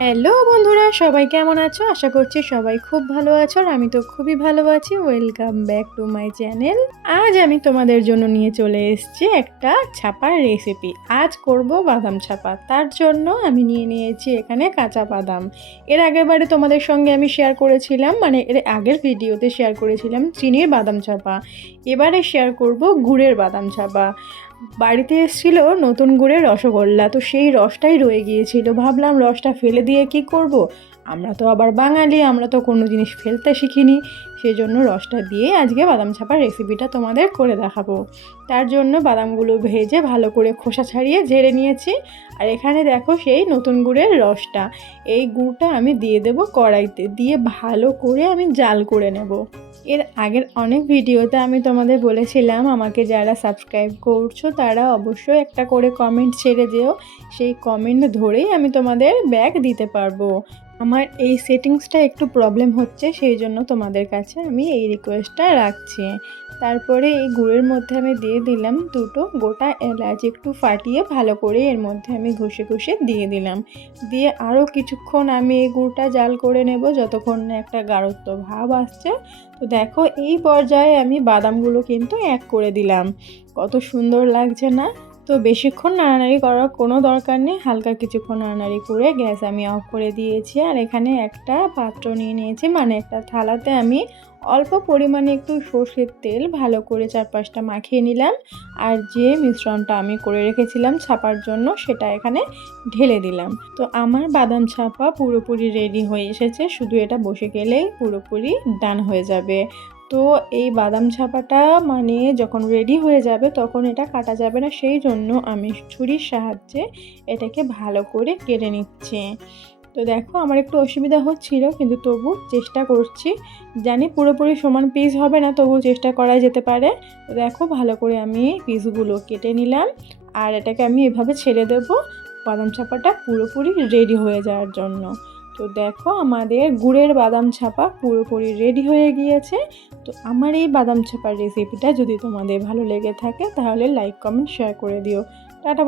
Hello বন্ধুরা, সবাই কেমন আছো? আশা করছি সবাই খুব ভালো আছো আর আমি তো খুবই ভালো আছি। Welcome back to my channel. আজ আমি তোমাদের জন্য নিয়ে চলে এসেছি একটা ছাপার রেসিপি। আজ করব বাদাম ছাপা। তার জন্য আমি নিয়ে নিয়েছি এখানে কাঁচা বাদাম। এর আগের বারে তোমাদের সঙ্গে আমি শেয়ার করেছিলাম, মানে এর আগের ভিডিওতে শেয়ার করেছিলাম চিনির বাদাম ছাপা। এবারে শেয়ার করব গুড়ের বাদাম ছাপা। বাড়িতে এসেছিল নতুন গুড়ের রসগোল্লা, তো সেই রসটাই রয়ে গিয়েছিল। ভাবলাম রসটা ফেলে দিয়ে কি করব, আমরা তো আবার বাঙালি, আমরা তো কোনো জিনিস ফেলতে শিখিনি। সেই জন্য রসটা দিয়ে আজকে বাদাম ছাপার রেসিপিটা তোমাদের করে দেখাবো। তার জন্য বাদামগুলো ভেজে ভালো করে খোসা ছাড়িয়ে ঝেড়ে নিয়েছি। আর এখানে দেখো সেই নতুন গুড়ের রসটা, এই গুড়টা আমি দিয়ে দেব কড়াইতে, দিয়ে ভালো করে আমি জাল করে নেব। এর আগের অনেক ভিডিওতে আমি তোমাদের বলেছিলাম আমাকে যারা সাবস্ক্রাইব করছো তারা অবশ্যই একটা করে কমেন্ট ছেড়ে যেও, সেই কমেন্ট ধরেই আমি তোমাদের ব্যাগ দিতে পারবো। আমার এই সেটিংসটা একটু প্রবলেম হচ্ছে, সেই জন্য তোমাদের কাছে আমি এই রিকোয়েস্টটা রাখছি। তারপরে এই গুড়ের মধ্যে আমি দিয়ে দিলাম দুটো গোটা এলাচ, একটু ফাটিয়ে ভালো করে এর মধ্যে আমি ঘষে ঘষে দিয়ে দিলাম। দিয়ে আরও কিছুক্ষণ আমি এই গুড়টা জাল করে নেব, যতক্ষণ না একটা গাঢ়ত্ব ভাব আসছে। তো দেখো এই পর্যায়ে আমি বাদামগুলো কিন্তু অ্যাড করে দিলাম। কত সুন্দর লাগছে না? তো বেশিক্ষণ নাড়ানাড়ি করার কোনো দরকার নেই, হালকা কিছুক্ষণ নাড়ানাড়ি করে গ্যাস আমি অফ করে দিয়েছি। আর এখানে একটা পাত্র নিয়ে নিয়েছি, মানে একটা থালাতে আমি অল্প পরিমাণে একটু সর্ষের তেল ভালো করে চারপাশটা মাখিয়ে নিলাম। আর যে মিশ্রণটা আমি করে রেখেছিলাম ছাপার জন্য সেটা এখানে ঢেলে দিলাম। তো আমার বাদাম ছাপা পুরোপুরি রেডি হয়ে এসেছে, শুধু এটা বসে গেলেই পুরোপুরি ডান হয়ে যাবে। তো এই বাদাম ছাপাটা মানে যখন রেডি হয়ে যাবে তখন এটা কাটা যাবে না, সেই জন্য আমি ছুরির সাহায্যে এটাকে ভালো করে কেটে নিচ্ছি। তো দেখো আমার একটু অসুবিধা হচ্ছিল, কিন্তু তবু চেষ্টা করছি। জানি পুরোপুরি সমান পিস হবে না, তবু চেষ্টা করা যেতে পারে। তো দেখো ভালো করে আমি পিসগুলো কেটে নিলাম। আর এটাকে আমি এভাবে ছেড়ে দেবো বাদাম ছাপাটা পুরোপুরি রেডি হয়ে যাওয়ার জন্য। তো দেখো আমাদের গুড়ের বাদাম ছাপা পুরোপুরি রেডি হয়ে গিয়েছে। তো আমার এই বাদাম ছাপার রেসিপিটা যদি তোমাদের ভালো লেগে থাকে তাহলে লাইক কমেন্ট শেয়ার করে দিও। টাটা।